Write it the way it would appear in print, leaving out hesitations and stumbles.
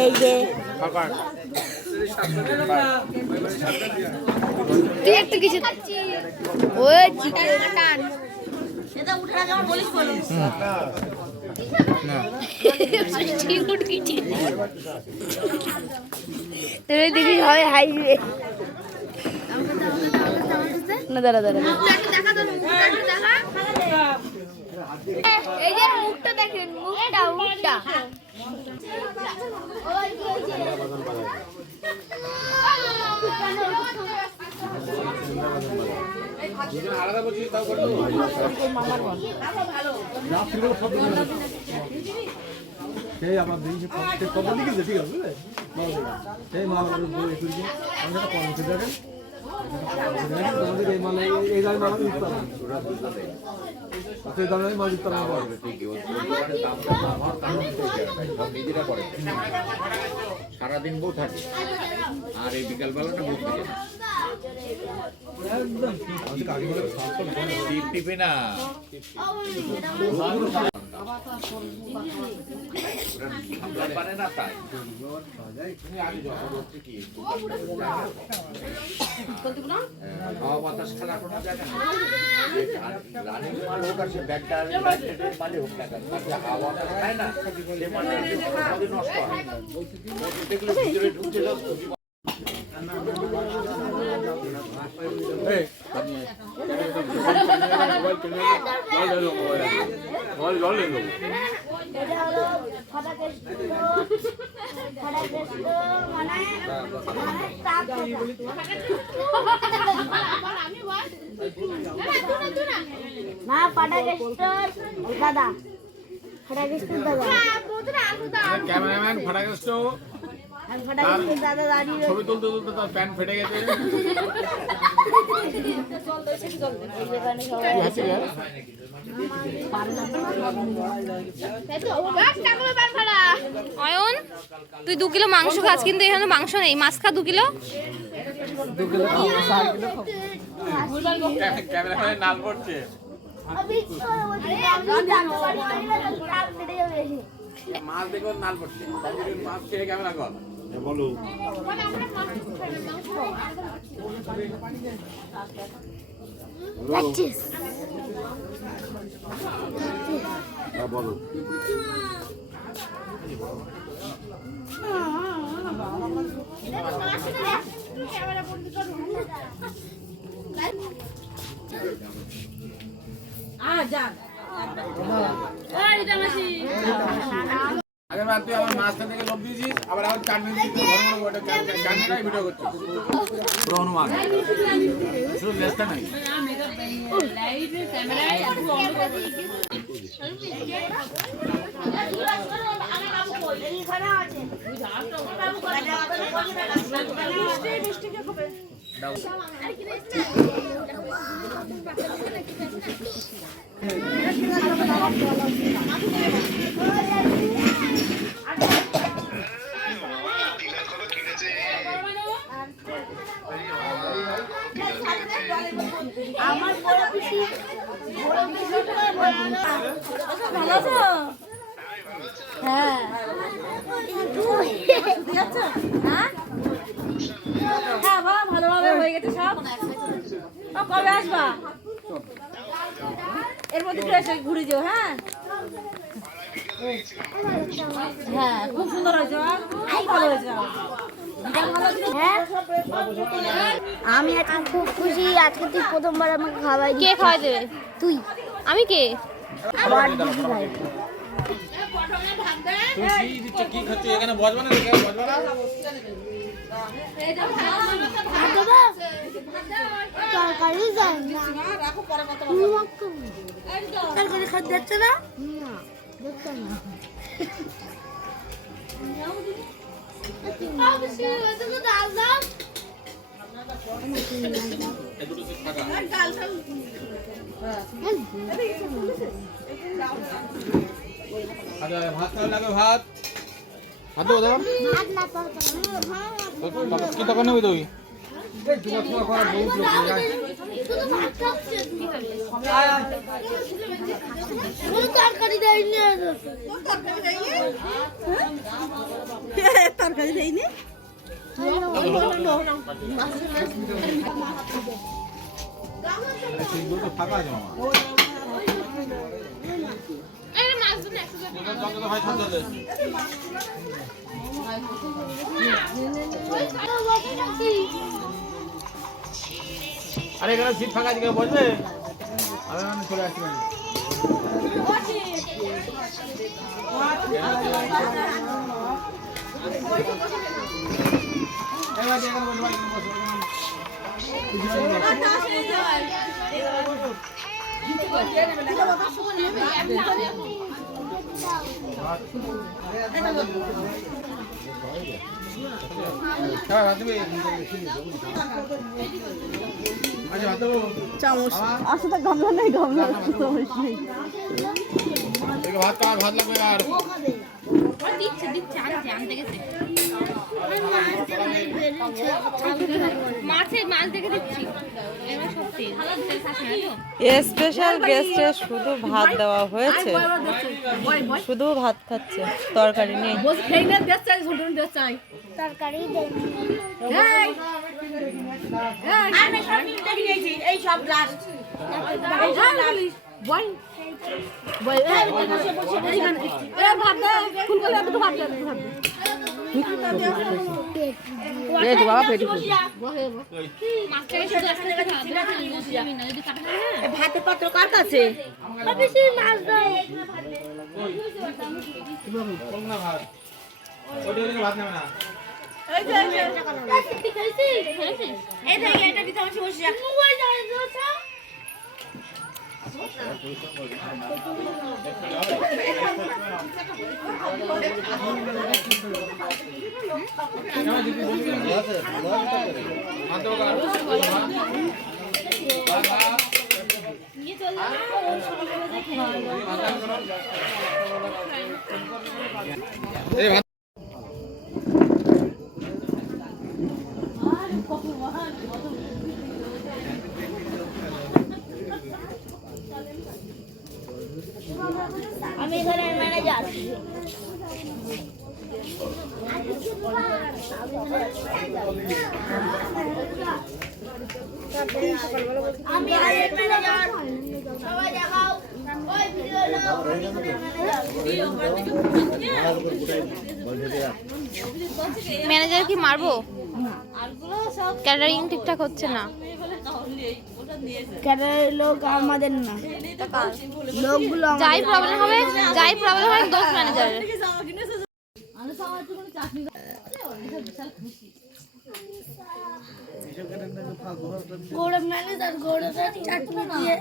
এই যে তুই একটু কিছু ওই চিকেন কাটান এটা উঠা যখন বলিস বলো না ঠিক উঠ কিছু তুই দেখি হয় হাইবে না দাঁড়া দাঁড়া দেখা তো দেখা এই যে মুখটা দেখেন মুখটা আলাদা বলছি তাও করতে সেই আমার দিকে কত লিখেছে ঠিক আছে বুঝলে সেই মাল বই করি আমরা একটা কর্মসূচি দেখেন তোমাদের এই মাল এই দামে মাল ইউজ করা সেই দামে মাল ইউজ করা হবে নিজেরা করে সারাদিন বউ থাকে আর এই বিকাল বেলাটা বউ থাকে একদম টিপ টিপে না পারে না তাই হাওয়া বাতাস খেলা কোনো জায়গা রানিং মাল হোক আর সে ব্যাগটা মালে হোক না হাওয়া বাতাস খায় না সে মানে নষ্ট হয় দেখলে ভিতরে ঢুকতে যাও না ফাটাকেস্টর দাদা ফাটাকেস্টর দাদা ক্যামেরাম্যান ফাটাকেস্টো ফাটাকেস্টর দাদা দাঁড়িয়ে ছবি তুলতে তুলতে তার প্যান্ট ফেটে গেছে অয়ন তুই 2 কিলো মাংস খাস কিন্তু এখানে মাংস নেই মাছ খা 2 কিলো ক্যামেরাম্যানের নাল পড়ছে মাছ দেখো নাল পড়ছে মাছ খেয়ে ক্যামেরা কর বলো বলো আগের বার তুই আমার মাছটা থেকে লোভ দিয়েছিস আবার এখন চাটনি চাটনিটাই ভিডিও করছিস পুরো হনুমান শুধু লেসটা নাই আমার বড় পিসি ভালো আছো? হ্যাঁ হ্যাঁ বাবা ভালোভাবে হয়ে গেছে সব কবে আসবা এর মধ্যে এসে ঘুরে যাও হ্যাঁ হ্যাঁ খুব সুন্দর হয়েছে খুব ভালো হয়েছে আমি আজকে খুব খুশি আজকে তুই প্রথমবার আমাকে খাওয়াই কে খাওয়াই দেবে তুই আমি কে আবার দিদি ভাই কি খাচ্ছিস এখানে বসবা না বসবা না তরকারি যায় না তরকারি খাতে যাচ্ছে না দেখতে না ভাত খাওয়া লাগবে ভাত ভাত দেবো দাদা কি টাকা নেবে তুই তরকারি দেয়নি তরকারি দেয়নি সিটগুলো তো ফাঁকা আছে মামা আরে এখানে সিট ফাঁকা আছে কেউ বসবে আমি চলে আসছি চামচ আসলে গামলা নেই গামলা চামচ নেই ভাত লাগবে আর দিচ্ছে দিচ্ছে আনতে গেছে মাছ দেখে দিচ্ছি এবার সত্যি স্পেশাল গেস্টে শুধু ভাত দেওয়া হয়েছে শুধু ভাত খাচ্ছে তরকারি নেই তরকারি এই সব লাস্ট ভাতের পাত্র কার কাছে মাছ দাও ভাত নেবে না এটা দিতে হবে বসে আমি এখানে ম্যানেজার আমি ম্যানেজার সবাই দেখাও ওই ভিডিও ম্যানেজার কি মারবো ক্যাটারিং ঠিকঠাক হচ্ছে না লোক আমাদের না লোকগুলো যাই প্রবলেম হবে দোষ ম্যানেজারের গৌরব ম্যানেজার গৌরব চাটনি দিয়ে